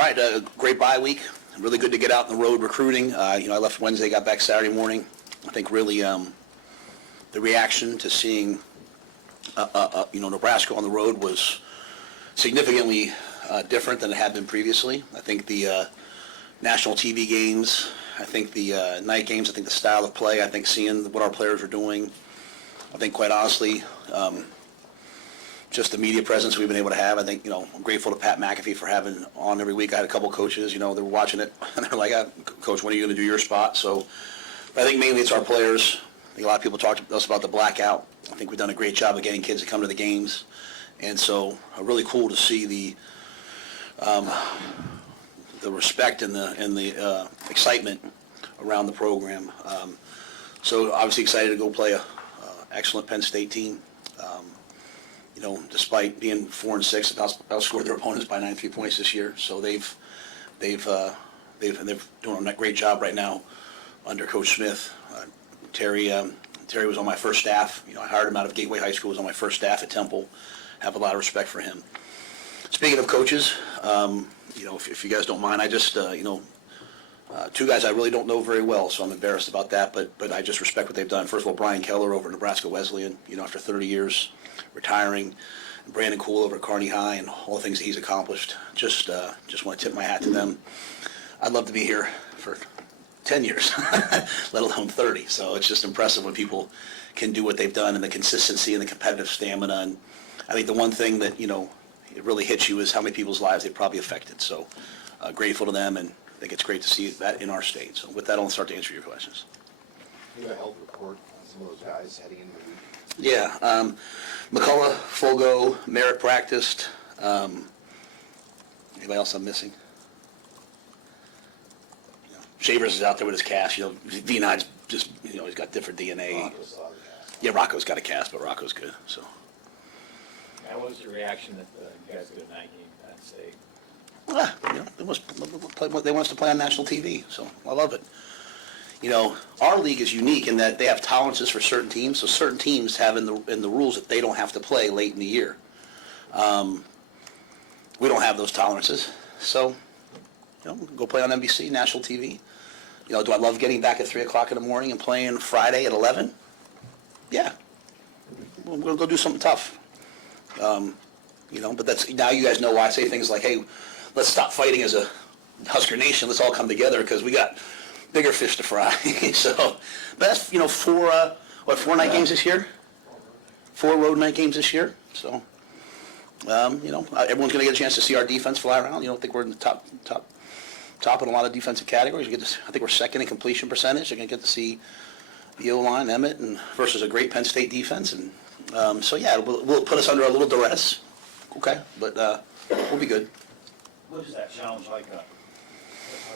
right, great bye week. Really good to get out on the road recruiting. I left Wednesday, got back Saturday morning. I think really the reaction to seeing, Nebraska on the road was significantly different than it had been previously. I think the national TV games, I think the night games, I think the style of play, I think seeing what our players are doing, I think quite honestly, just the media presence we've been able to have. I think, I'm grateful to Pat McAfee for having on every week. I had a couple coaches, they were watching it, and they're like, Coach, when are you going to do your spot? So I think mainly it's our players. I think a lot of people talked to us about the blackout. I think we've done a great job of getting kids to come to the games. And so really cool to see the respect and the excitement around the program. So obviously excited to go play a excellent Penn State team. Despite being 4-6, outscored their opponents by 93 points this year. So they're doing a great job right now under Coach Smith. Terry was on my first staff. I hired him out of Gateway High School. Was on my first staff at Temple. Have a lot of respect for him. Speaking of coaches, if you guys don't mind, I just two guys I really don't know very well, so I'm embarrassed about that. But I just respect what they've done. First of all, Brian Keller over at Nebraska Wesleyan. After 30 years retiring. Brandon Cool over at Kearney High and all the things that he's accomplished. Just want to tip my hat to them. I'd love to be here for 10 years, let alone 30. So it's just impressive when people can do what they've done and the consistency and the competitive stamina. And I think the one thing that, it really hits you is how many people's lives they've probably affected. So grateful to them, and I think it's great to see that in our state. So with that, I'll start to answer your questions. You got a health report on some of those guys heading into the week? Yeah. McCullough, full go, Merritt practiced. Anybody else I'm missing? Shavers is out there with his cast. Vienard's just, he's got different DNA. Yeah, Rocco's got a cast, but Rocco's good. So. What was your reaction that you guys did a night game at Penn State? They want us to play on national TV, so I love it. Our league is unique in that they have tolerances for certain teams. So certain teams have in the rules that they don't have to play late in the year. We don't have those tolerances. So, go play on NBC, national TV. Do I love getting back at 3 o'clock in the morning and playing Friday at 11? Yeah. We're going to go do something tough. But that's, now you guys know why I say things like, hey, let's stop fighting as a Husker Nation. Let's all come together because we got bigger fish to fry. So, but that's, 4 night games this year? 4 road night games this year. So, everyone's going to get a chance to see our defense fly around. I think we're in the top in a lot of defensive categories. I think we're second in completion percentage. You're going to get to see the O-line, Emmett, and versus a great Penn State defense. And will put us under a little duress. Okay, but we'll be good. What is that challenge like,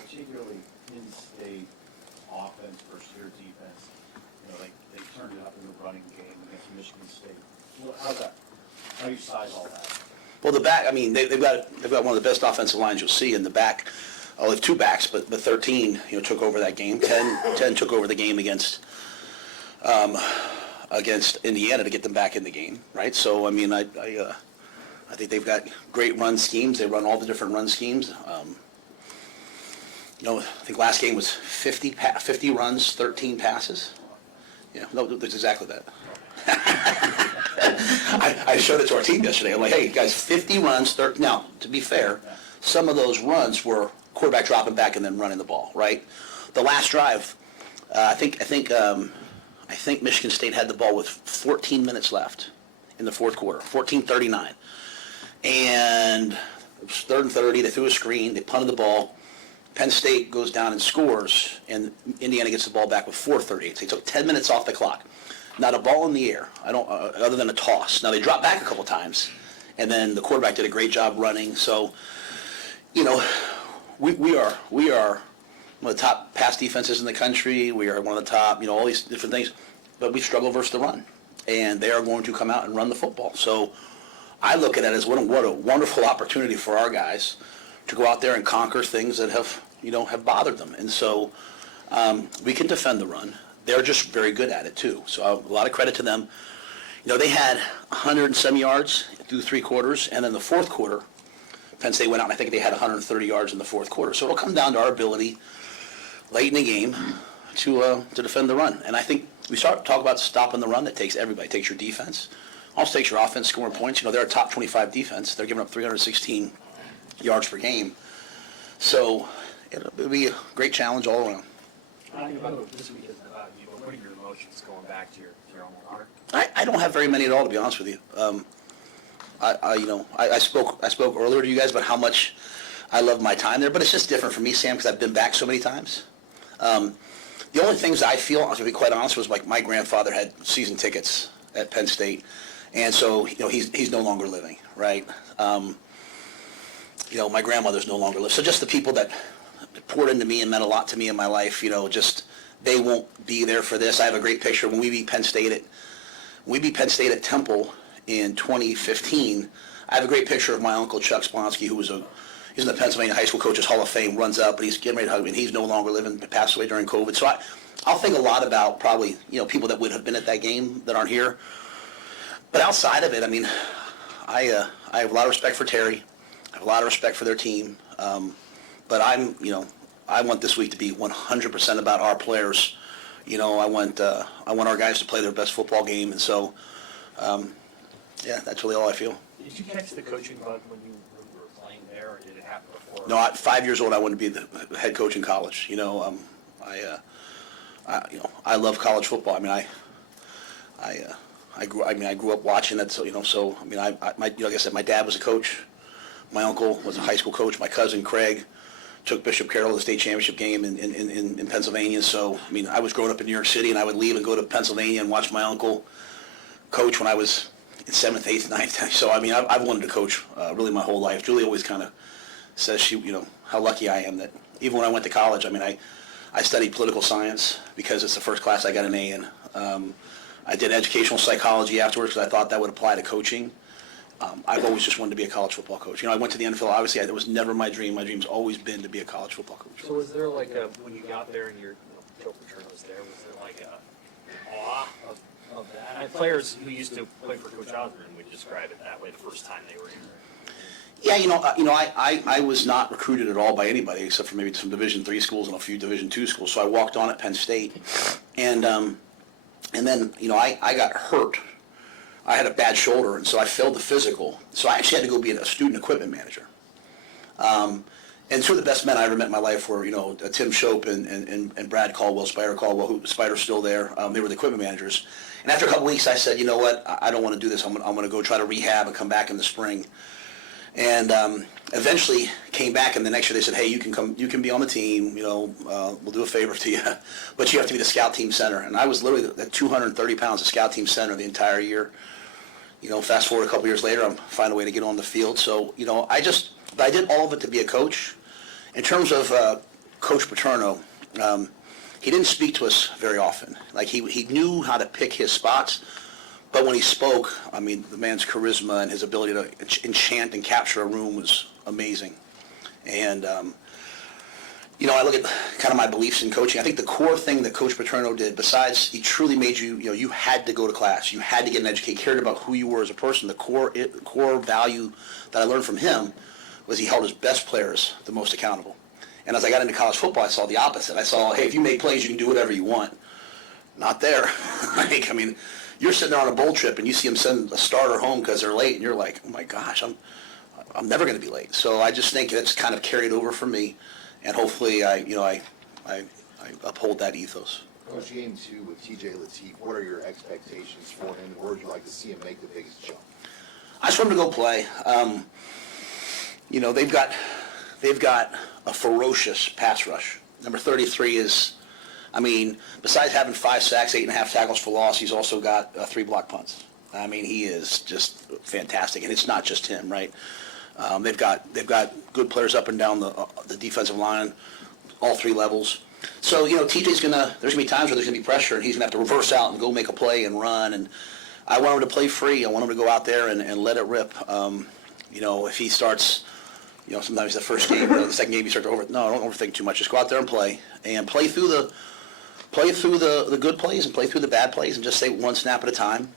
particularly in-state offense versus your defense? They turned it up in the running game against Michigan State. Well, how do you size all that? Well, the back, they've got one of the best offensive lines you'll see in the back. Oh, they have 2 backs, but 13, took over that game. 10 took over the game against Indiana to get them back in the game, right? So, I think they've got great run schemes. They run all the different run schemes. I think last game was 50 runs, 13 passes. Yeah, no, that's exactly that. I showed it to our team yesterday. I'm like, hey, guys, 50 runs. Now, to be fair, some of those runs were quarterback dropping back and then running the ball, right? The last drive, I think Michigan State had the ball with 14 minutes left in the fourth quarter, 14:39. And it was 3rd and 30. They threw a screen. They punted the ball. Penn State goes down and scores, and Indiana gets the ball back with 4:38. So they took 10 minutes off the clock. Not a ball in the air, other than a toss. Now they dropped back a couple times, and then the quarterback did a great job running. So, we are one of the top pass defenses in the country. We are one of the top, all these different things. But we struggle versus the run, and they are going to come out and run the football. So I look at it as what a wonderful opportunity for our guys to go out there and conquer things that have bothered them. And so we can defend the run. They're just very good at it too. So a lot of credit to them. They had 100 and some yards through 3 quarters, and in the fourth quarter, Penn State went out and I think they had 130 yards in the fourth quarter. So it'll come down to our ability late in the game to defend the run. And I think we start talk about stopping the run. That takes everybody. It takes your defense. Also takes your offense scoring points. You know, they're a top 25 defense. They're giving up 316 yards per game. So it'll be a great challenge all around. I don't know if this week isn't about you, but what are your emotions going back to your alma mater? I don't have very many at all, to be honest with you. I spoke earlier to you guys about how much I love my time there, but it's just different for me, Sam, because I've been back so many times. The only things I feel, to be quite honest, was like my grandfather had season tickets at Penn State, and so he's no longer living, right? My grandmother's no longer living. So just the people that poured into me and meant a lot to me in my life, just they won't be there for this. I have a great picture when we beat Penn State at Temple in 2015. I have a great picture of my uncle Chuck Splonsky, who was he's in the Pennsylvania High School Coaches Hall of Fame, runs up, and he's getting ready to hug me, and he's no longer living, passed away during COVID. So I'll think a lot about probably, people that would have been at that game that aren't here. But outside of it, I mean, I have a lot of respect for Terry. I have a lot of respect for their team. But I want this week to be 100% about our players. I want our guys to play their best football game, and so, that's really all I feel. Did you catch the coaching bug when you were playing there, or did it happen before? No, at 5 years old, I wanted to be the head coach in college. I love college football. I mean, I grew up watching it. So like I said, my dad was a coach. My uncle was a high school coach. My cousin Craig took Bishop Carroll to the state championship game in Pennsylvania. So I was growing up in New York City, and I would leave and go to Pennsylvania and watch my uncle coach when I was in 7th, 8th, 9th, 10th. So I've wanted to coach really my whole life. Julie always kind of says how lucky I am that even when I went to college, I studied political science because it's the first class I got an A in. I did educational psychology afterwards because I thought that would apply to coaching. I've always just wanted to be a college football coach. I went to the NFL. Obviously, that was never my dream. My dream's always been to be a college football coach. So was there like when you got there and Joe Paterno was there like an awe of that? And players who used to play for Coach Osborne would describe it that way the first time they were here. Yeah, I was not recruited at all by anybody except for maybe some Division III schools and a few Division II schools. So I walked on at Penn State, and then I got hurt. I had a bad shoulder, and so I failed the physical. So I actually had to go be a student equipment manager. And two of the best men I ever met in my life were, Tim Shope and Brad Caldwell, Spider Caldwell, who Spider's still there. They were the equipment managers. And after a couple weeks, I said, you know what, I don't want to do this. I'm going to go try to rehab and come back in the spring. And eventually came back, and the next year they said, hey, you can be on the team. We'll do a favor to you, but you have to be the scout team center. And I was literally at 230 pounds of scout team center the entire year. Fast forward a couple years later, I'm finding a way to get on the field. So, I did all of it to be a coach. In terms of Coach Paterno, he didn't speak to us very often. Like, he knew how to pick his spots, but when he spoke, the man's charisma and his ability to enchant and capture a room was amazing. And, I look at kind of my beliefs in coaching. I think the core thing that Coach Paterno did, besides he truly made you had to go to class. You had to get an education, cared about who you were as a person. The core value that I learned from him was he held his best players the most accountable. And as I got into college football, I saw the opposite. I saw, hey, if you make plays, you can do whatever you want. Not there. You're sitting there on a bowl trip and you see them send a starter home because they're late, and you're like, oh my gosh, I'm never going to be late. So I just think that's kind of carried over for me. And hopefully, I uphold that ethos. Coach, game 2 with T.J. Lateef, what are your expectations for him? Where would you like to see him make the biggest jump? I just want him to go play. They've got a ferocious pass rush. Number 33 is, besides having 5 sacks, 8.5 tackles for loss, he's also got 3 block punts. He is just fantastic, and it's not just him, right? They've got good players up and down the defensive line, all 3 levels. So TJ's there's gonna be times where there's gonna be pressure, and he's gonna have to reverse out and go make a play and run. And I want him to play free. I want him to go out there and let it rip. If he starts, sometimes the first game, the second game you start to don't overthink too much. Just go out there and play through the good plays and play through the bad plays, and just say one snap at a time.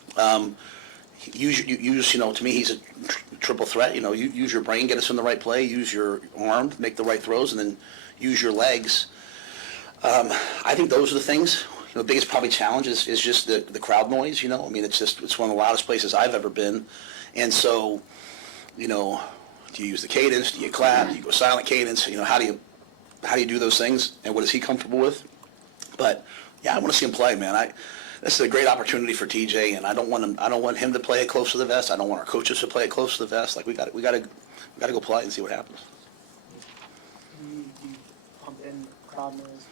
use, to me, he's a triple threat. Use your brain, get us in the right play, use your arm, make the right throws, and then use your legs. I think those are the things. The biggest probably challenge is just the crowd noise, I mean, it's one of the loudest places I've ever been. And so, do you use the cadence? Do you clap? Do you go silent cadence? How do you do those things? And what is he comfortable with? But yeah, I want to see him play, man. This is a great opportunity for TJ, and I don't want him to play it close to the vest. I don't want our coaches to play it close to the vest. Like we got to go play and see what happens. You pump in crowd noise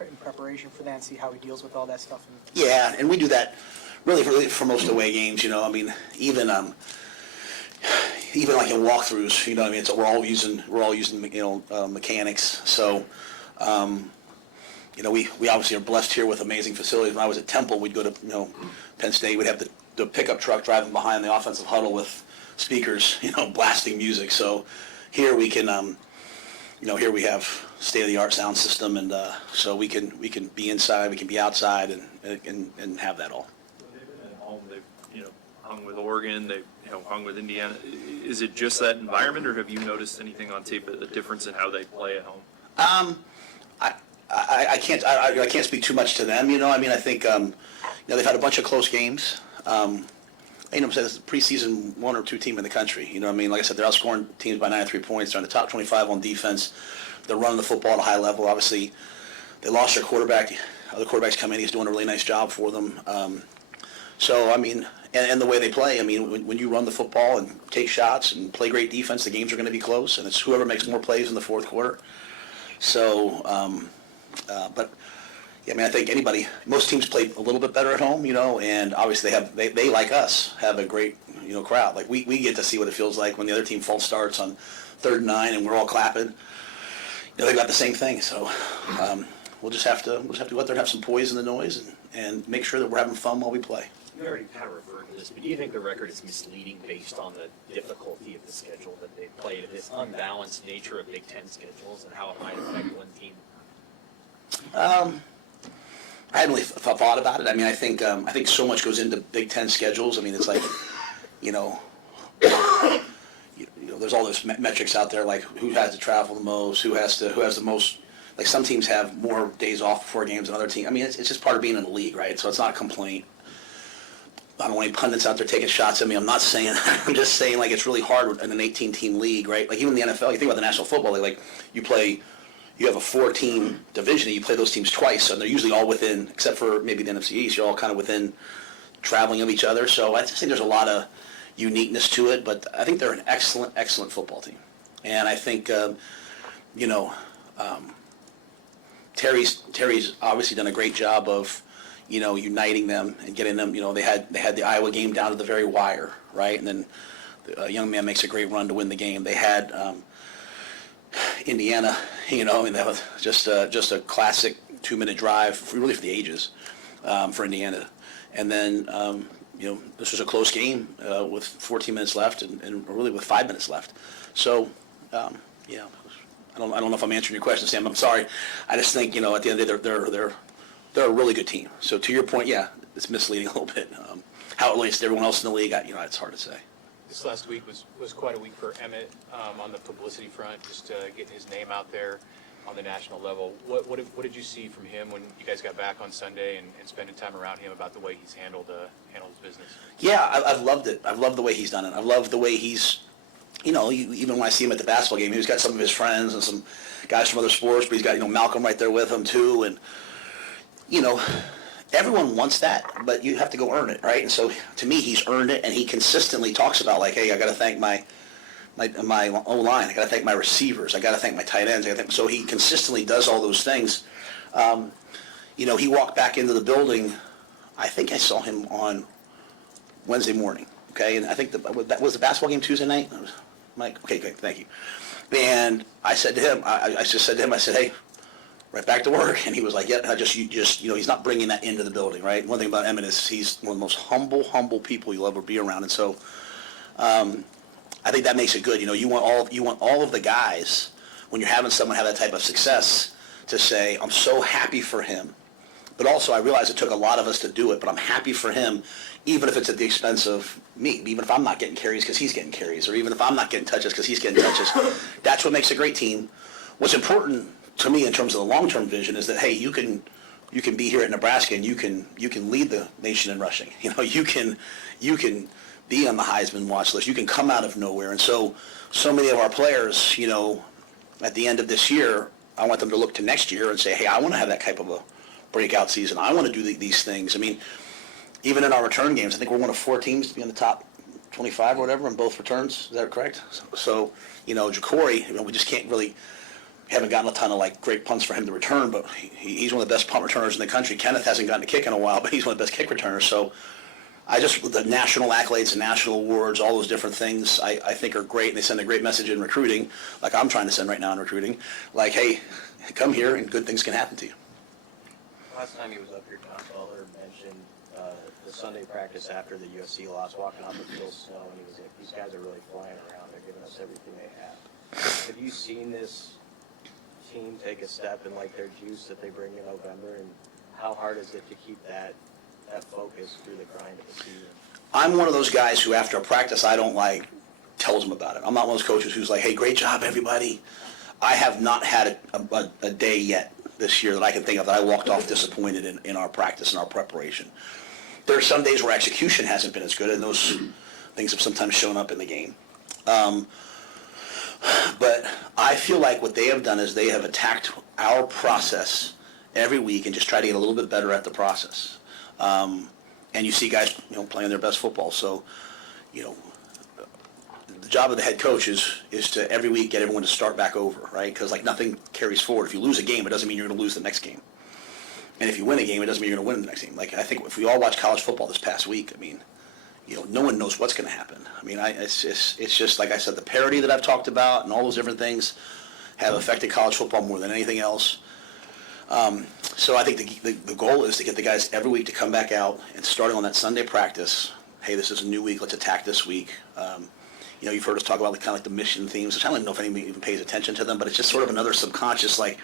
in preparation for that and see how he deals with all that stuff. Yeah, and we do that really for most away games. I mean, even like in walkthroughs. I mean, we're all using mechanics. So. We obviously are blessed here with amazing facilities. When I was at Temple, we'd go to Penn State. We'd have the pickup truck driving behind the offensive huddle with speakers, blasting music. So here we can, here we have state-of-the-art sound system, and so we can be inside, we can be outside, and have that all. They've been at home. They've hung with Oregon. They've hung with Indiana. Is it just that environment, or have you noticed anything on tape a difference in how they play at home? I can't speak too much to them. I mean, I think they've had a bunch of close games. This is the preseason 1 or 2 team in the country. I mean, like I said, they're outscoring teams by 93 points. They're in the top 25 on defense. They're running the football at a high level. Obviously, they lost their quarterback. Other quarterbacks come in. He's doing a really nice job for them. So I mean, and the way they play. I mean, when you run the football and take shots and play great defense, the games are going to be close, and it's whoever makes more plays in the fourth quarter. So. But yeah, I mean, I think most teams play a little bit better at home, and obviously they like us have a great, crowd. Like we get to see what it feels like when the other team false starts on 3rd and 9 and we're all clapping. They've got the same thing. So we'll just have to go out there and have some poise in the noise and make sure that we're having fun while we play. You already kind of referred to this, but do you think the record is misleading based on the difficulty of the schedule that they played, this unbalanced nature of Big Ten schedules, and how it might affect one team? I hadn't really thought about it. I mean, I think so much goes into Big Ten schedules. I mean, it's like, there's all those metrics out there, like who has to travel the most, who has the most. Like some teams have more days off before games than other teams. I mean, it's just part of being in the league, right? So it's not a complaint. I don't want any pundits out there taking shots at me. I'm not saying. I'm just saying like it's really hard in an 18-team league, right? Like even in the NFL, you think about the National Football League, like you have a 4-team division, and you play those teams twice, and they're usually all within, except for maybe the NFC East, you're all kind of within traveling of each other. So I just think there's a lot of uniqueness to it, but I think they're an excellent, excellent football team. And I think, Terry's obviously done a great job of, uniting them and getting them, they had the Iowa game down to the very wire, right? And then a young man makes a great run to win the game. They had Indiana, and that was just a classic 2-minute drive, really for the ages, for Indiana. And then, this was a close game with 14 minutes left and really with 5 minutes left. So, I don't know if I'm answering your question, Sam. I'm sorry. I just think, at the end of the day, they're a really good team. So to your point, yeah, it's misleading a little bit. How it relates to everyone else in the league, it's hard to say. This last week was quite a week for Emmett on the publicity front, just getting his name out there on the national level. What did you see from him when you guys got back on Sunday and spending time around him about the way he's handled his business? Yeah, I've loved it. I've loved the way he's done it. I've loved the way he's, even when I see him at the basketball game, he's got some of his friends and some guys from other sports, but he's got, Malcolm right there with him too. And, everyone wants that, but you have to go earn it, right? And so to me, he's earned it, and he consistently talks about like, hey, I got to thank my O-line, I got to thank my receivers, I got to thank my tight ends. So he consistently does all those things. He walked back into the building. I think I saw him on Wednesday morning. Okay, and I think that was the basketball game Tuesday night. I was Mike. Okay, great, thank you. And I said to him, I just said to him, I said, hey. Right back to work, and he was like, "Yeah, he's not bringing that into the building, right?" One thing about Emmett is he's one of the most humble people you'll ever be around, and so I think that makes it good. You want all of the guys when you're having someone have that type of success to say, "I'm so happy for him But also, I realize it took a lot of us to do it, but I'm happy for him, even if it's at the expense of me, even if I'm not getting carries because he's getting carries, or even if I'm not getting touches because he's getting touches. That's what makes a great team. What's important to me in terms of the long-term vision is that, hey, you can be here at Nebraska and you can lead the nation in rushing. You know, you can be on the Heisman watch list. You can come out of nowhere. And so many of our players, you know, at the end of this year, I want them to look to next year and say, hey, I want to have that type of a breakout season. I want to do these things. I mean, even in our return games, I think we're one of 4 teams to be in the top 25 or whatever in both returns. Is that correct? So you know, Jacory, you know, we just can't really, haven't gotten a ton of like great punts for him to return, but he's one of the best punt returners in the country. Kenneth hasn't gotten a kick in a while, but he's one of the best kick returners. So the national accolades and national awards, all those different things, I think are great, and they send a great message in recruiting, like I'm trying to send right now in recruiting, like, hey, come here and good things can happen to you. Last time he was up here, Tom Butler mentioned the Sunday practice after the USC loss, walking off the field snow, and he was like, these guys are really flying around. They're giving us everything they have. Have you seen this team take a step in like their juice that they bring in November, and how hard is it to keep that focus through the grind of the season? I'm one of those guys who after a practice I don't like tells them about it. I'm not one of those coaches who's like, hey, great job, everybody. I have not had a day yet this year that I can think of that I walked off disappointed in our practice and our preparation. There are some days where execution hasn't been as good, and those things have sometimes shown up in the game. But I feel like what they have done is they have attacked our process every week and just try to get a little bit better at the process. And you see guys, you know, playing their best football. So, you know, the job of the head coach is to every week get everyone to start back over, right? Because like nothing carries forward. If you lose a game, it doesn't mean you're going to lose the next game. And if you win a game, it doesn't mean you're going to win the next game. Like I think if we all watch college football this past week, I mean, you know, no one knows what's going to happen. I mean, it's just like I said, the parity that I've talked about and all those different things have affected college football more than anything else. So I think the goal is to get the guys every week to come back out and starting on that Sunday practice, hey, this is a new week, let's attack this week. You know, you've heard us talk about kind of like the mission themes, which I don't even know if anybody even pays attention to them, but it's just sort of another subconscious, like,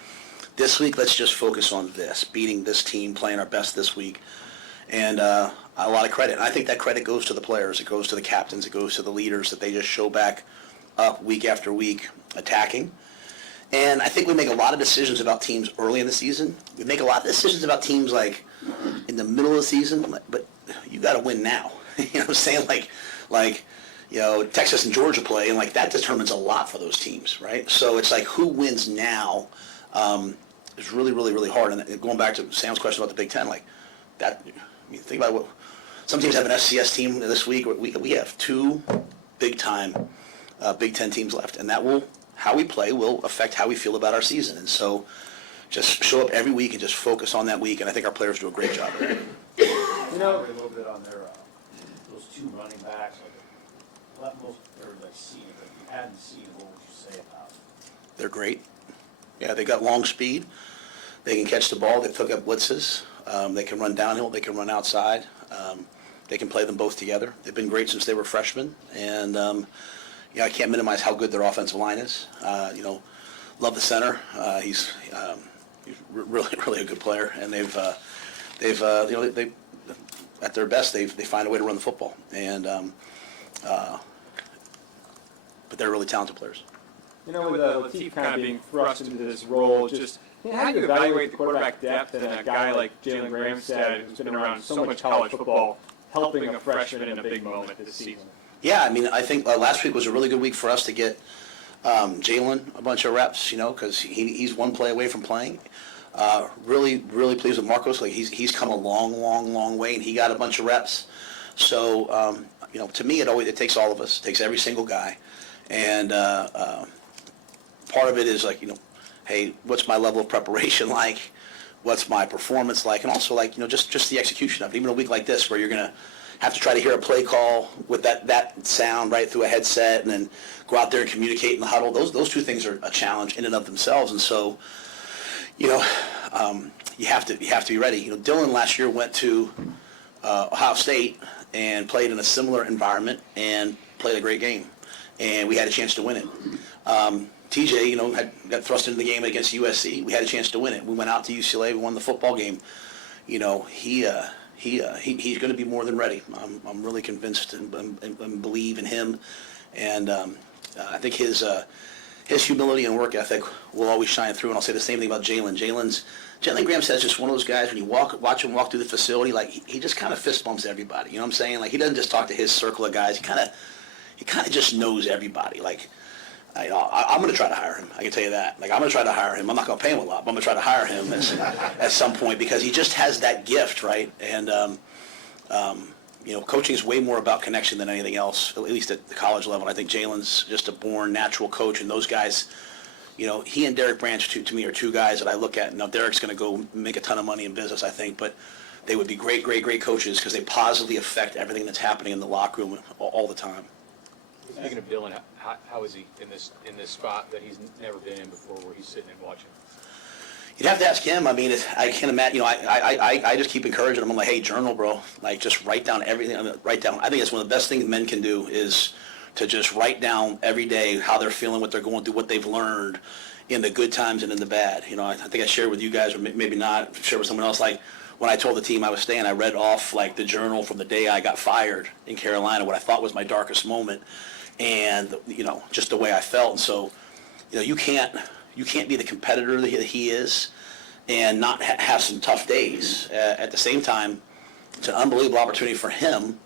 this week, let's just focus on this, beating this team, playing our best this week. And a lot of credit. And I think that credit goes to the players. It goes to the captains. It goes to the leaders that they just show back up week after week attacking. And I think we make a lot of decisions about teams early in the season. We make a lot of decisions about teams like in the middle of the season, but you got to win now. You know what I'm saying? Like, you know, Texas and Georgia play, and like that determines a lot for those teams, right? So it's like who wins now is really, really, really hard. And going back to Sam's question about the Big Ten, like that, I mean, think about what some teams have an FCS team this week. We have 2 big-time Big Ten teams left, and how we play will affect how we feel about our season. And so just show up every week and just focus on that week, and I think our players do a great job of it. You know, a little bit on their those 2 running backs, like most or like seen, like you hadn't seen. What would you say about them? They're great. Yeah, they got long speed. They can catch the ball. They pick up blitzes. They can run downhill. They can run outside. They can play them both together. They've been great since they were freshmen. And, you know, I can't minimize how good their offensive line is. You know, love the center. He's really, really a good player. And they've you know, they at their best, they find a way to run the football. And, but they're really talented players. You know, with Latif kind of being thrust into this role, just how do you evaluate the quarterback depth and a guy like Jalen Gramstad, who's been around so much college football, helping a freshman in a big moment this season? Yeah, I mean, I think last week was a really good week for us to get Jalen a bunch of reps, you know, because he's one play away from playing. Really, really pleased with Marcos. Like he's come a long, long, long way, and he got a bunch of reps. So, you know, to me, it takes all of us. It takes every single guy, and part of it is like, you know, hey, what's my level of preparation like? What's my performance like? And also like, you know, just the execution of it. Even a week like this where you're going to have to try to hear a play call with that sound right through a headset and then go out there and communicate in the huddle. Those 2 things are a challenge in and of themselves. And so, you know, you have to be ready. You know, Dylan last year went to Ohio State and played in a similar environment and played a great game. And we had a chance to win it. TJ, you know, got thrust into the game against USC. We had a chance to win it. We went out to UCLA. We won the football game. he's going to be more than ready. I'm really convinced and believe in him, and I think his humility and work ethic will always shine through. And I'll say the same thing about Jalen. Jalen Graham says just one of those guys, when you watch him walk through the facility, like he just kind of fist bumps everybody. You know what I'm saying? Like he doesn't just talk to his circle of guys. He kind of just knows everybody. Like I'm going to try to hire him. I can tell you that. Like I'm going to try to hire him. I'm not going to pay him a lot, but I'm going to try to hire him at some point because he just has that gift, right? And coaching is way more about connection than anything else, at least at the college level. And I think Jalen's just a born natural coach, and those guys. He and Derek Branch, to me, are two guys that I look at. Now, Derek's going to go make a ton of money in business, I think, but they would be great coaches because they positively affect everything that's happening in the locker room all the time. Speaking of Dylan, how is he in this spot that he's never been in before, where he's sitting and watching? You'd have to ask him. I mean, I can't imagine. I just keep encouraging him. I'm like, hey, journal, bro. Like, just write down everything. I think it's one of the best things men can do is to just write down every day how they're feeling, what they're going through, what they've learned in the good times and in the bad. I think I shared with you guys, or maybe not, shared with someone else, like when I told the team I was staying, I read off like the journal from the day I got fired in Carolina, what I thought was my darkest moment, and just the way I felt. And so, you can't be the competitor that he is and not have some tough days. At the same time, it's an unbelievable opportunity for him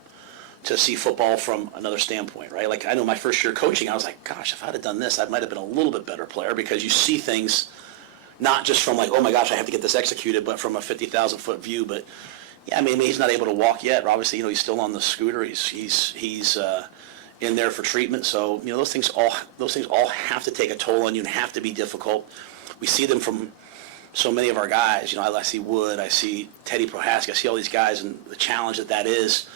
to see football from another standpoint, right? Like I know my first year coaching, I was like, gosh, if I'd have done this, I might have been a little bit better player, because you see things not just from like, oh my gosh, I have to get this executed, but from a 50,000-foot view. But yeah, I mean, he's not able to walk yet. Obviously, he's still on the scooter. He's in there for treatment. So those things all have to take a toll on you and have to be difficult. We see them from so many of our guys. I see Wood, I see Teddy Prohaska, I see all these guys and the challenge that is.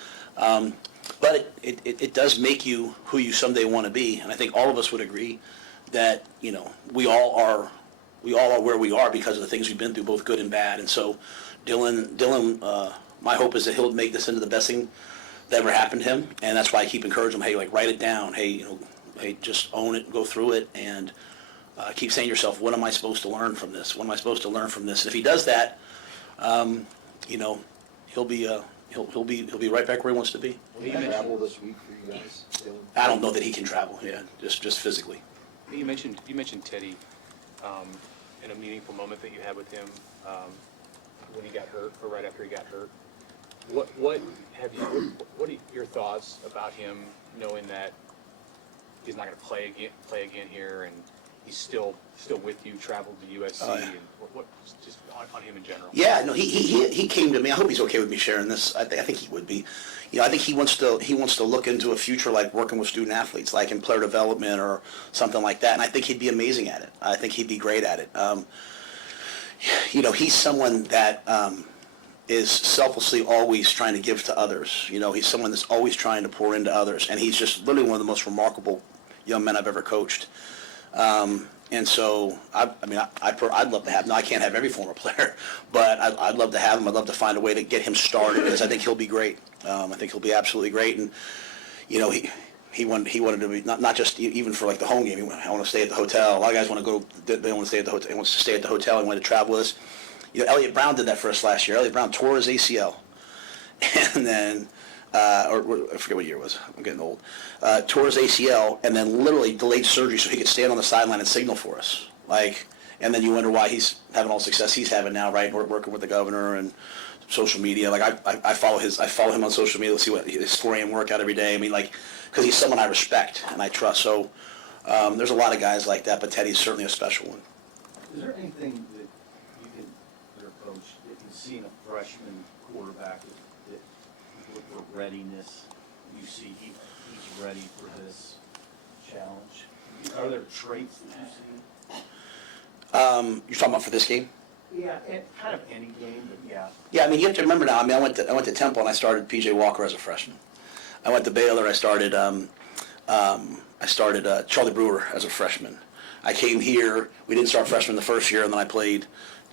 But it does make you who you someday want to be, and I think all of us would agree that we all are where we are because of the things we've been through, both good and bad. And so, Dylan, my hope is that he'll make this into the best thing that ever happened to him, and that's why I keep encouraging him. Hey, like write it down. Hey, hey, just own it, go through it, and keep saying to yourself, what am I supposed to learn from this? What am I supposed to learn from this? And if he does that, he'll be right back where he wants to be. Will he travel this week for you guys? Dylan? I don't know that he can travel. Yeah, just physically. You mentioned Teddy in a meaningful moment that you had with him when he got hurt, or right after he got hurt. What are your thoughts about him, knowing that he's not going to play again here, and he's still with you, traveled to USC, and what just on him in general? Yeah, no, he came to me. I hope he's okay with me sharing this. I think he would be. I think he wants to look into a future like working with student athletes, like in player development or something like that. And I think he'd be amazing at it. I think he'd be great at it. He's someone that is selflessly always trying to give to others. He's someone that's always trying to pour into others, and he's just literally one of the most remarkable young men I've ever coached. And so, I'd love to have him. Now, I can't have every former player, but I'd love to have him. I'd love to find a way to get him started, because I think he'll be great. I think he'll be absolutely great. And, he wanted to be, not just even for like the home game. I want to stay at the hotel. A lot of guys want to go, they want to stay at the hotel. He wants to stay at the hotel. He wanted to travel with us. Elliott Brown did that for us last year. Elliott Brown tore his ACL. And then, or I forget what year it was. I'm getting old. Tore his ACL and then literally delayed surgery so he could stand on the sideline and signal for us. And then you wonder why he's having all the success he's having now, right? We're working with the governor and social media. I follow him on social media to see what his 4 a.m. workout every day. I mean, because he's someone I respect and I trust. So there's a lot of guys like that, but Teddy's certainly a special one. Is there anything that you can, your coach, that you see in a freshman quarterback that with the readiness, you see he's ready for this challenge? Are there traits that you see? You're talking about for this game? Yeah, kind of any game, but yeah. Yeah, I mean, you have to remember now. I mean, I went to Temple and I started P.J. Walker as a freshman. I went to Baylor. I started Charlie Brewer as a freshman. I came here. We didn't start freshman the first year, and then I played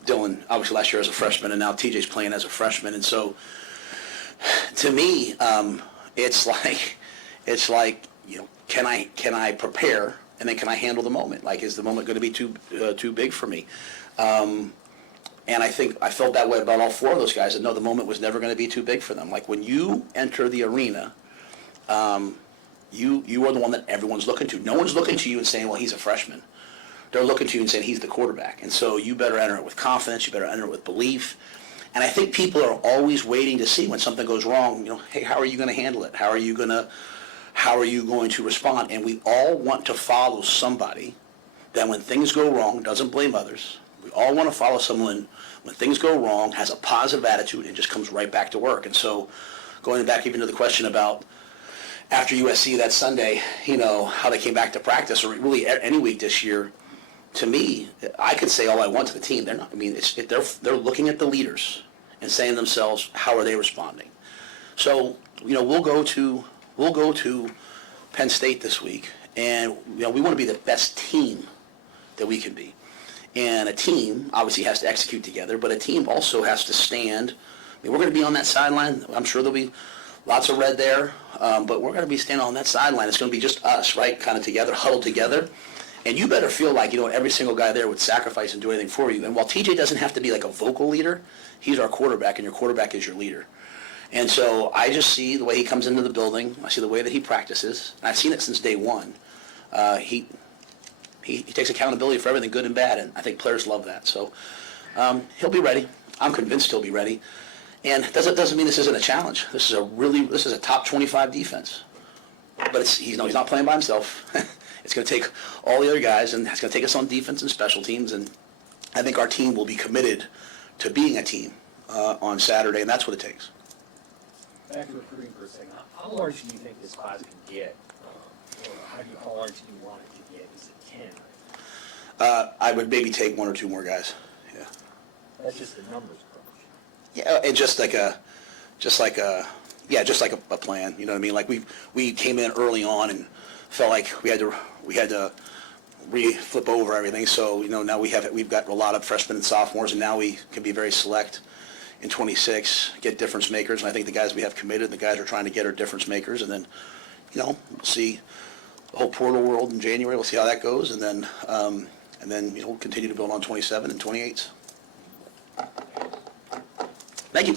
Dylan obviously last year as a freshman, and now TJ's playing as a freshman. And so, to me, it's like can I prepare, and then can I handle the moment? Like, is the moment going to be too big for me? And I think I felt that way about all 4 of those guys, that no, the moment was never going to be too big for them. Like when you enter the arena, you are the one that everyone's looking to. No one's looking to you and saying, well, he's a freshman. They're looking to you and saying he's the quarterback. And so you better enter it with confidence. You better enter it with belief. And I think people are always waiting to see when something goes wrong, hey, how are you going to handle it? How are you going to respond? And we all want to follow somebody that when things go wrong doesn't blame others. We all want to follow someone when things go wrong, has a positive attitude, and just comes right back to work. And so going back even to the question about after USC that Sunday, how they came back to practice, or really any week this year, to me, I could say all I want to the team. They're not. I mean, they're looking at the leaders and saying to themselves, how are they responding? So, we'll go to Penn State this week, and we want to be the best team that we can be. And a team obviously has to execute together, but a team also has to stand. I mean, we're going to be on that sideline. I'm sure there'll be lots of red there, but we're going to be standing on that sideline. It's going to be just us, right, kind of together, huddled together. And you better feel like, every single guy there would sacrifice and do anything for you. And while TJ doesn't have to be like a vocal leader, he's our quarterback, and your quarterback is your leader. And so I just see the way he comes into the building. I see the way that he practices. And I've seen it since day one. He takes accountability for everything good and bad, and I think players love that. So he'll be ready. I'm convinced he'll be ready. And doesn't mean this isn't a challenge. This is a top 25 defense. But he's not playing by himself. It's going to take all the other guys, and it's going to take us on defense and special teams. And I think our team will be committed to being a team on Saturday, and that's what it takes. Back to recruiting for a second. How large do you think this class can get? Or how large do you want it to get? Is it 10? I would maybe take 1 or 2 more guys. Yeah. That's just the numbers crunch. Yeah, and just like a plan. You know what I mean? Like we came in early on and felt like we had to flip over everything. So now we've got a lot of freshmen and sophomores, and now we can be very select in 26, get difference makers. And I think the guys we have committed, the guys we're trying to get are difference makers. And then we'll see the whole portal world in January. We'll see how that goes, and then we'll continue to build on 27 and 28s. Thank you.